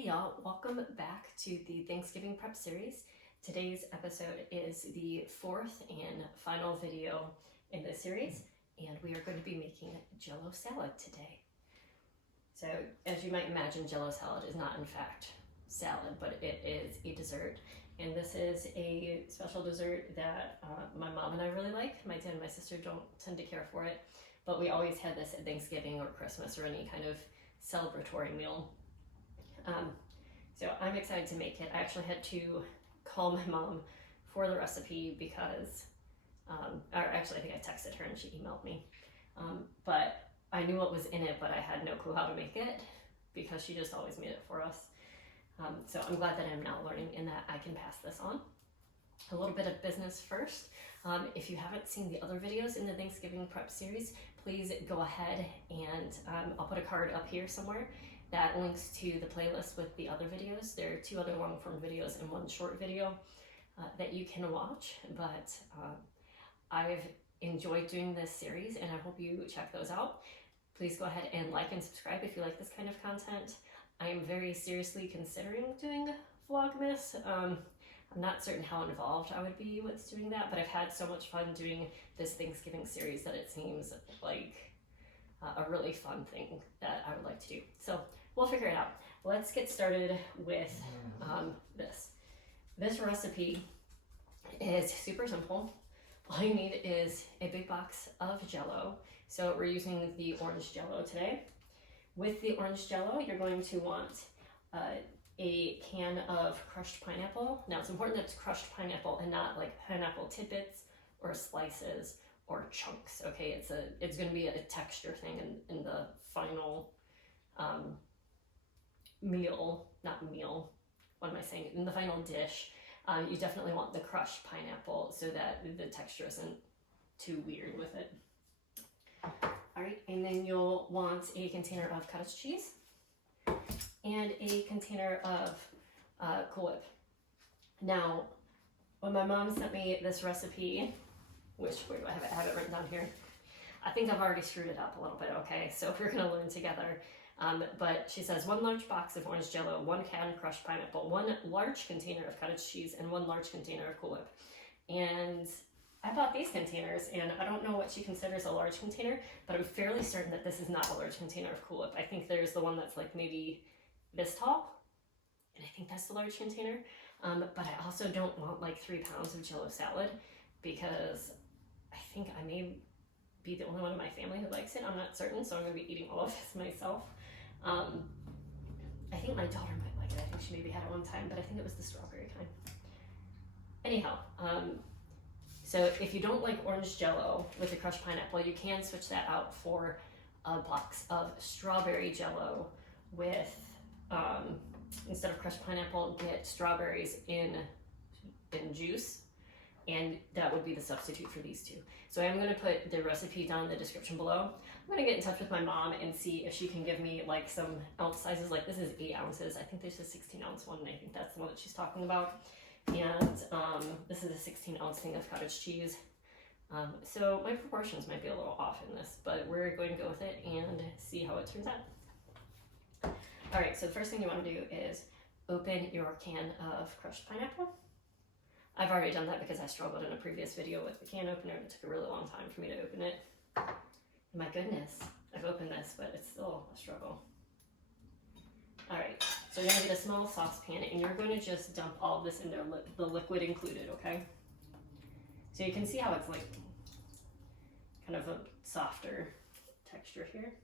Hey y'all, welcome back to the Thanksgiving prep series. Today's episode is the fourth and final video in this series, and we are going to be making Jello salad today. So, as you might imagine, Jello salad is not in fact salad, but it is a dessert. And this is a special dessert that my mom and I really like. My dad and my sister don't tend to care for it, but we always had this at Thanksgiving or Christmas or any kind of celebratory meal. So I'm excited to make it. I actually had to call my mom for the recipe because, or actually I think I texted her and she emailed me. But I knew what was in it, but I had no clue how to make it because she just always made it for us. So I'm glad that I'm now learning and that I can pass this on. A little bit of business first. If you haven't seen the other videos in the Thanksgiving prep series, please go ahead and I'll put a card up here somewhere that links to the playlist with the other videos. There are 2 other long form videos and 1 short video that you can watch, but I've enjoyed doing this series and I hope you check those out. Please go ahead and like and subscribe if you like this kind of content. I am very seriously considering doing Vlogmas. I'm not certain how involved I would be with doing that, but I've had so much fun doing this Thanksgiving series that it seems like a really fun thing that I would like to do. So we'll figure it out. Let's get started with this. This recipe is super simple. All you need is a big box of Jello. So we're using the orange Jello today. With the orange Jello, you're going to want a can of crushed pineapple. Now it's important that it's crushed pineapple and not like pineapple tidbits or slices or chunks. Okay, it's going to be a texture thing in the final in the final dish. You definitely want the crushed pineapple so that the texture isn't too weird with it. All right, and then you'll want a container of cottage cheese and a container of Cool Whip. Now, when my mom sent me this recipe, where do I have it? I have it written down here. I think I've already screwed it up a little bit, okay? So we're gonna learn together. But she says 1 large box of orange Jello, 1 can crushed pineapple, 1 large container of cottage cheese, and 1 large container of Cool Whip. And I bought these containers, and I don't know what she considers a large container, but I'm fairly certain that this is not a large container of Cool Whip. I think there's the one that's like maybe this tall, and I think that's the large container. But I also don't want like 3 pounds of Jello salad because I think I may be the only one in my family who likes it. I'm not certain, so I'm gonna be eating all of this myself. I think my daughter might like it. I think she maybe had it one time, but I think it was the strawberry kind. Anyhow, so if you don't like orange Jello with the crushed pineapple, you can switch that out for a box of strawberry Jello with, instead of crushed pineapple, get strawberries in juice. And that would be the substitute for these 2. So I'm going to put the recipe down in the description below. I'm going to get in touch with my mom and see if she can give me like some ounce sizes. Like this is 8 ounces. I think there's a 16-ounce one, and I think that's the one that she's talking about. And this is a 16-ounce thing of cottage cheese. So my proportions might be a little off in this, but we're going to go with it and see how it turns out. All right, so the first thing you want to do is open your can of crushed pineapple. I've already done that because I struggled in a previous video with the can opener and it took a really long time for me to open it. My goodness, I've opened this, but it's still a struggle. All right, so you're gonna get a small saucepan and you're going to just dump all of this in there, the liquid included, okay? So you can see how it's like kind of a softer texture here.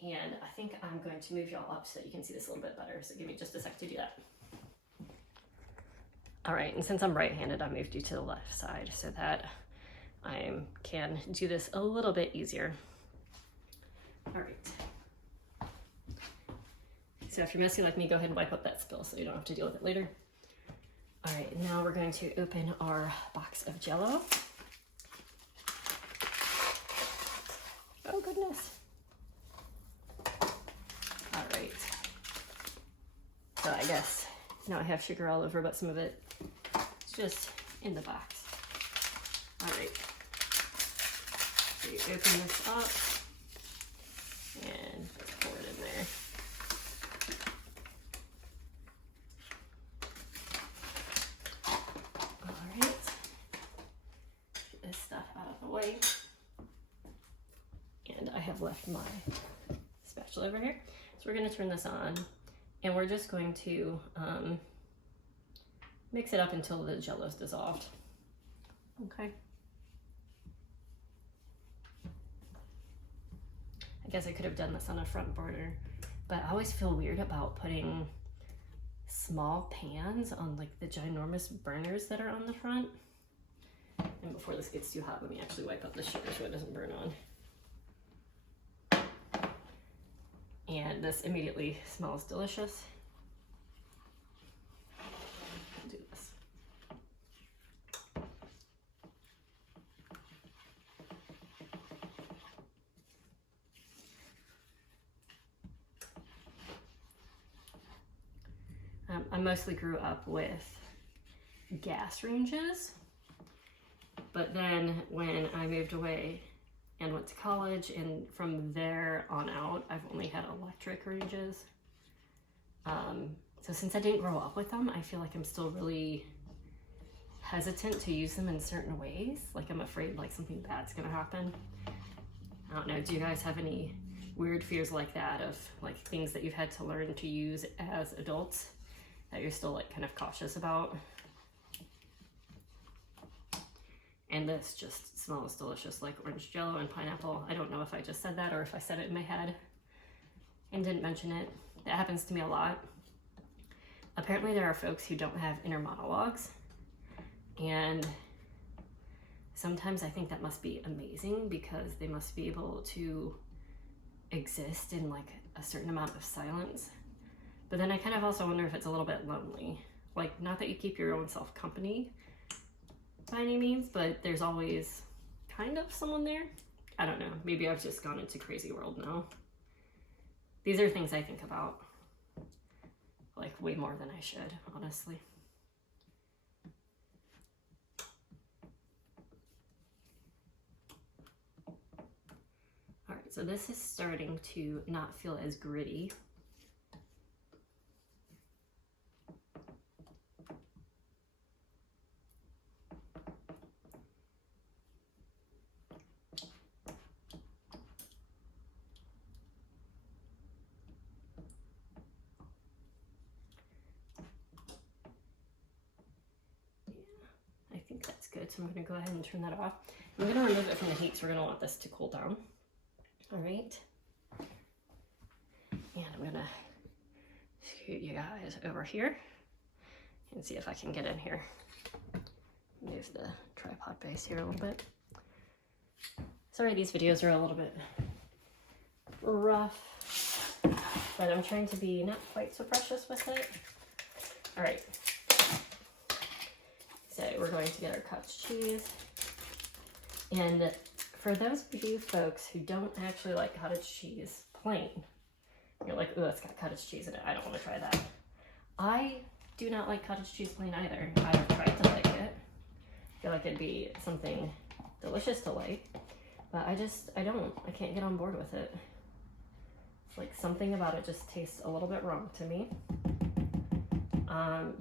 And I think I'm going to move y'all up so that you can see this a little bit better. So give me just a sec to do that. All right, and since I'm right-handed, I moved you to the left side so that I can do this a little bit easier. All right. So if you're messy like me, go ahead and wipe up that spill so you don't have to deal with it later. All right, now we're going to open our box of Jello. Oh goodness. So I guess now I have sugar all over, but some of it is just in the box. All right. So you open this up and And I have left my spatula over here. So we're gonna turn this on and we're just going to mix it up until the Jello is dissolved. Okay. I guess I could have done this on a front border, but I always feel weird about putting small pans on like the ginormous burners that are on the front. And before this gets too hot, let me actually wipe out the sugar so it doesn't burn on. And this immediately smells delicious. I'll do this. I mostly grew up with gas ranges, but then when I moved away and went to college, and from there on out, I've only had electric ranges. So since I didn't grow up with them, I feel like I'm still really hesitant to use them in certain ways. Like I'm afraid like something bad's gonna happen. I don't know, do you guys have any weird fears like that, of like things that you've had to learn to use as adults that you're still like kind of cautious about? And this just smells delicious, like orange Jello and pineapple. I don't know if I just said that or if I said it in my head and didn't mention it. That happens to me a lot. Apparently there are folks who don't have inner monologues, and sometimes I think that must be amazing because they must be able to exist in like a certain amount of silence. But then I kind of also wonder if it's a little bit lonely. Like, not that you keep your own self company by any means, but there's always kind of someone there. I don't know, maybe I've just gone into crazy world now. These are things I think about, like way more than I should, honestly. All right, so this is starting to not feel as gritty. I think that's good, so I'm going to go ahead and turn that off. I'm going to remove it from the heat because we're going to want this to cool down. All right. And I'm going to scoot you guys over here and see if I can get in here. Move the tripod base here a little bit. Sorry, these videos are a little bit rough, but I'm trying to be not quite so precious with it. All right. So we're going to get our cottage cheese. And for those of you folks who don't actually like cottage cheese plain, you're like, oh, it's got cottage cheese in it, I don't want to try that. I do not like cottage cheese plain either. I've tried to like it. I feel like it'd be something delicious to like, but I can't get on board with it. It's like something about it just tastes a little bit wrong to me.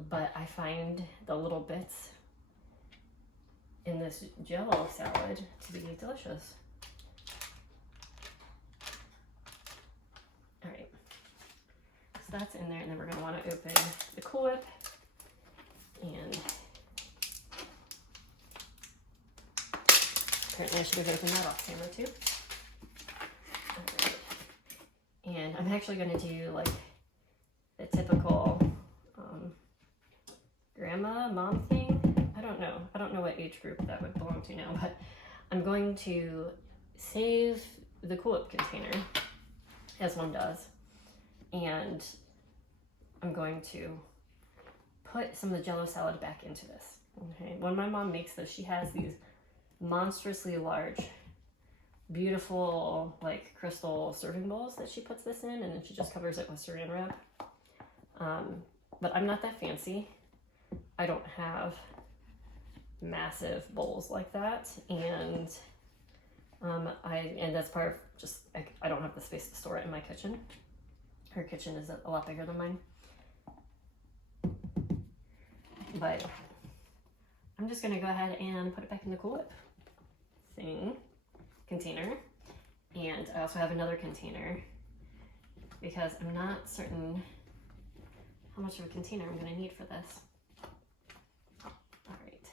But I find the little bits in this Jello salad to be delicious. All right, so that's in there, and then we're gonna wanna open the Cool Whip, and apparently I should have opened that off camera too. All right. And I'm actually gonna do like the typical grandma, mom thing. I don't know what age group that would belong to now, but I'm going to save the Cool Whip container, as one does, and I'm going to put some of the Jello salad back into this. Okay, when my mom makes this, she has these monstrously large, beautiful, like crystal serving bowls that she puts this in, and then she just covers it with saran wrap. But I'm not that fancy. I don't have massive bowls like that, and that's part of just I don't have the space to store it in my kitchen. Her kitchen is a lot bigger than mine, but I'm just gonna go ahead and put it back in the Cool Whip container, And I also have another container because I'm not certain how much of a container I'm going to need for this. All right.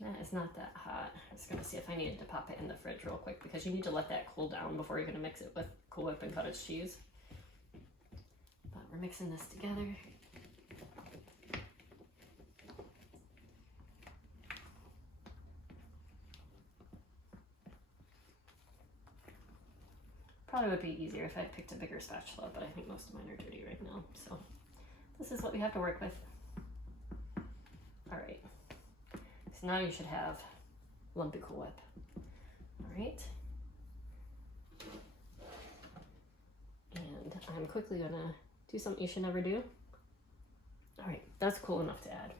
That is not that hot. I'm just going to see if I needed to pop it in the fridge real quick because you need to let that cool down before you're going to mix it with Cool Whip and cottage cheese. But we're mixing this together. Probably would be easier if I picked a bigger spatula, but I think most of mine are dirty right now. So this is what we have to work with. All right. So now you should have lumpy Cool Whip. All right. And I'm quickly gonna do something you should never do. All right, that's cool enough to add.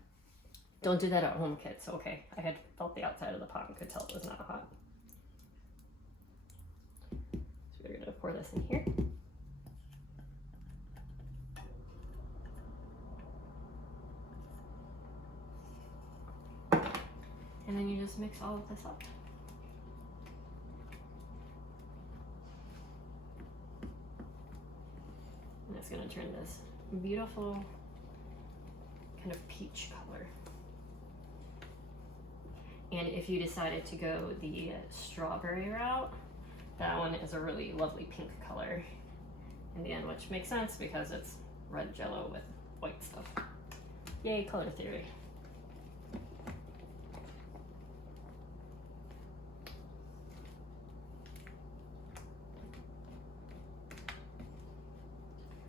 Don't do that at home, kids. Okay, I had felt the outside of the pot and could tell it was not hot. So we're gonna pour this in here. And then you just mix all of this up. And it's gonna turn this beautiful kind of peach color. And if you decided to go the strawberry route, that one is a really lovely pink color in the end, which makes sense because it's red Jello with white stuff. Yay, color theory.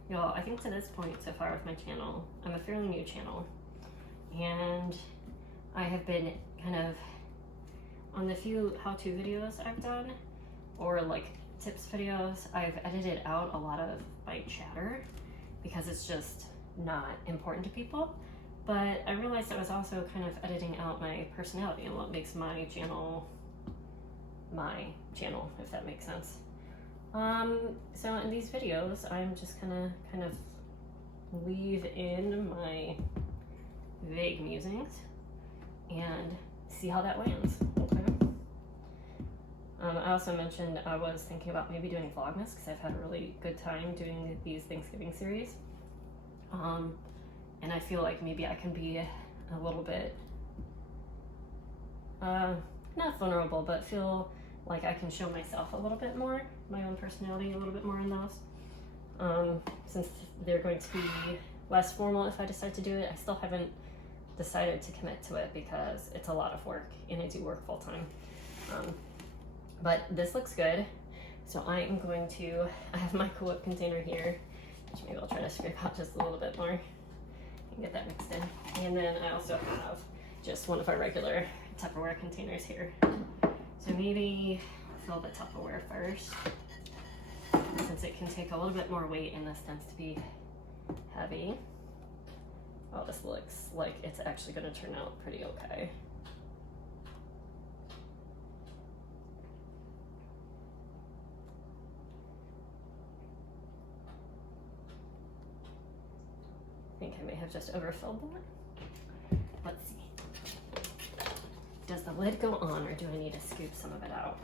Y'all, I think to this point so far with my channel, I'm a fairly new channel, and I have been kind of, on the few how-to videos I've done, or like tips videos, I've edited out a lot of my chatter because it's just not important to people. But I realized I was also kind of editing out my personality and what makes my channel, if that makes sense. So in these videos, I'm just gonna kind of leave in my vague musings and see how that lands. Okay. I also mentioned I was thinking about maybe doing Vlogmas because I've had a really good time doing these Thanksgiving series. And I feel like maybe I can be a little bit, not vulnerable, but feel like I can show myself a little bit more, my own personality a little bit more in those. Since they're going to be less formal if I decide to do it, I still haven't decided to commit to it because it's a lot of work and I do work full time. But this looks good. So I am going to, I have my Cool Whip container here, which maybe I'll try to scrape out just a little bit more and get that mixed in. And then I also have just one of our regular Tupperware containers here. So maybe fill the Tupperware first, since it can take a little bit more weight and this tends to be heavy. Oh, this looks like it's actually going to turn out pretty okay. I think I may have just overfilled that. Let's see. Does the lid go on or do I need to scoop some of it out?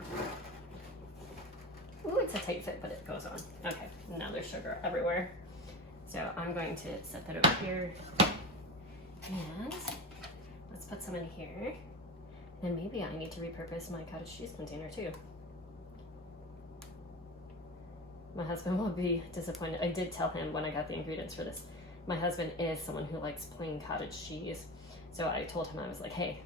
Ooh, it's a tight fit, but it goes on. Okay, now there's sugar everywhere. So I'm going to set that over here. And let's put some in here. And maybe I need to repurpose my cottage cheese container too. My husband will be disappointed. I did tell him when I got the ingredients for this, my husband is someone who likes plain cottage cheese. So I told him, I was like, hey,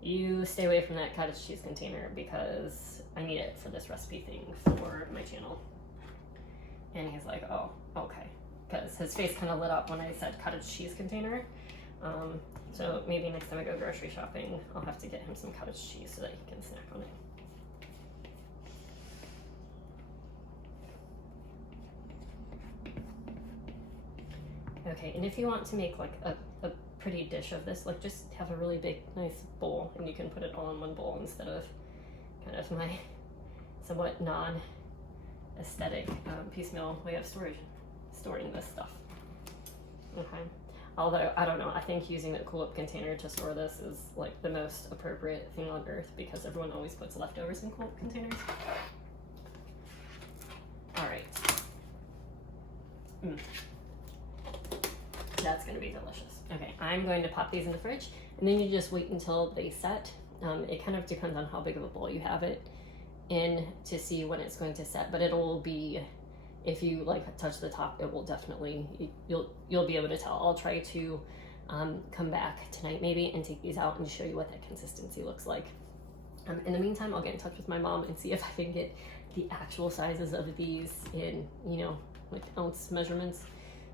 you stay away from that cottage cheese container because I need it for this recipe thing for my channel. And he's like, oh, okay. Because his face kind of lit up when I said cottage cheese container. So maybe next time I go grocery shopping, I'll have to get him some cottage cheese so that he can snack on it. Okay, and if you want to make like a pretty dish of this, like just have a really big, nice bowl, and you can put it all in one bowl instead of kind of my somewhat non-aesthetic piecemeal way of storing this stuff. Okay, Although, I don't know, I think using a cool-up container to store this is like the most appropriate thing on earth because everyone always puts leftovers in cool-up containers. All right. That's gonna be delicious. Okay, I'm going to pop these in the fridge and then you just wait until they set. It kind of depends on how big of a bowl you have it in to see when it's going to set, but it'll be, if you like touch the top, it will definitely, you'll be able to tell. I'll try to come back tonight maybe and take these out and show you what that consistency looks like. In the meantime, I'll get in touch with my mom and see if I can get the actual sizes of these in, you know, like ounce measurements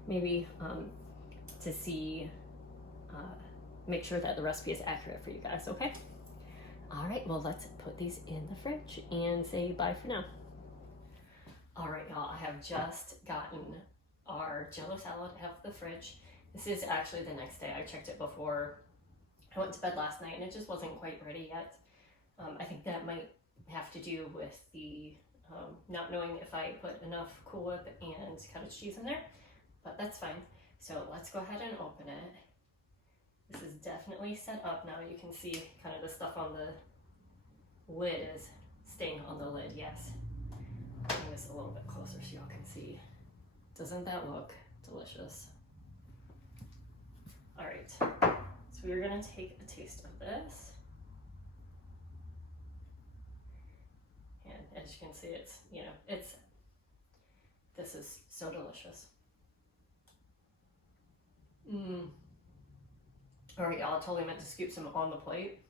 maybe, to see, make sure that the recipe is accurate for you guys, okay? All right, well, let's put these in the fridge and say bye for now. All right, y'all, I have just gotten our Jello salad out of the fridge. This is actually the next day. I checked it before I went to bed last night and it just wasn't quite ready yet. I think that might have to do with the not knowing if I put enough Cool Whip and cottage cheese in there, but that's fine. So let's go ahead and open it. This is definitely set up now. You can see kind of the stuff on the lid is staying on the lid, yes. Bring this a little bit closer so y'all can see. Doesn't that look delicious? All right, so we're gonna take a taste of this. And as you can see, it's, you know, this is so delicious. All right, y'all, I totally meant to scoop some on the plate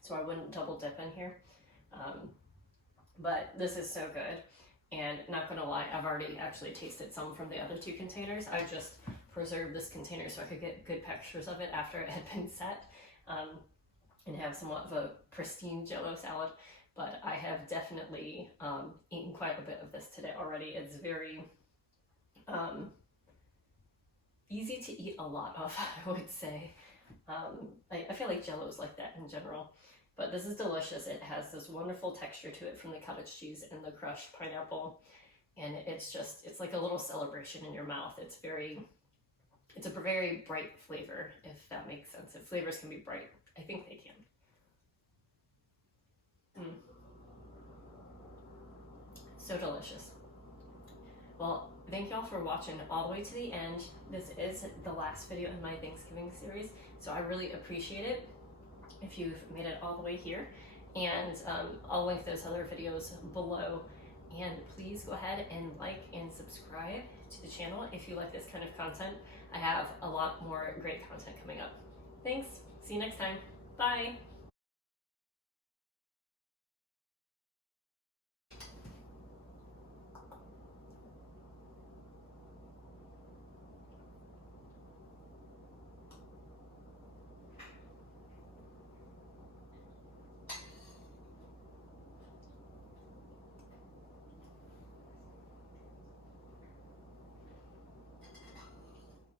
so I wouldn't double dip in here. But this is so good. And not gonna lie, I've already actually tasted some from the other two containers. I just preserved this container so I could get good pictures of it after it had been set, and have somewhat of a pristine Jello salad. But I have definitely eaten quite a bit of this today already. It's very easy to eat a lot of, I would say. I feel like Jello is like that in general. But this is delicious. It has this wonderful texture to it from the cottage cheese and the crushed pineapple. And it's like a little celebration in your mouth. It's a very bright flavor, if that makes sense. If flavors can be bright, I think they can. So delicious. Well, thank y'all for watching all the way to the end. This is the last video in my Thanksgiving series, so I really appreciate it if you've made it all the way here. And I'll link those other videos below. And please go ahead and like and subscribe to the channel if you like this kind of content. I have a lot more great content coming up. Thanks. See you next time. Bye.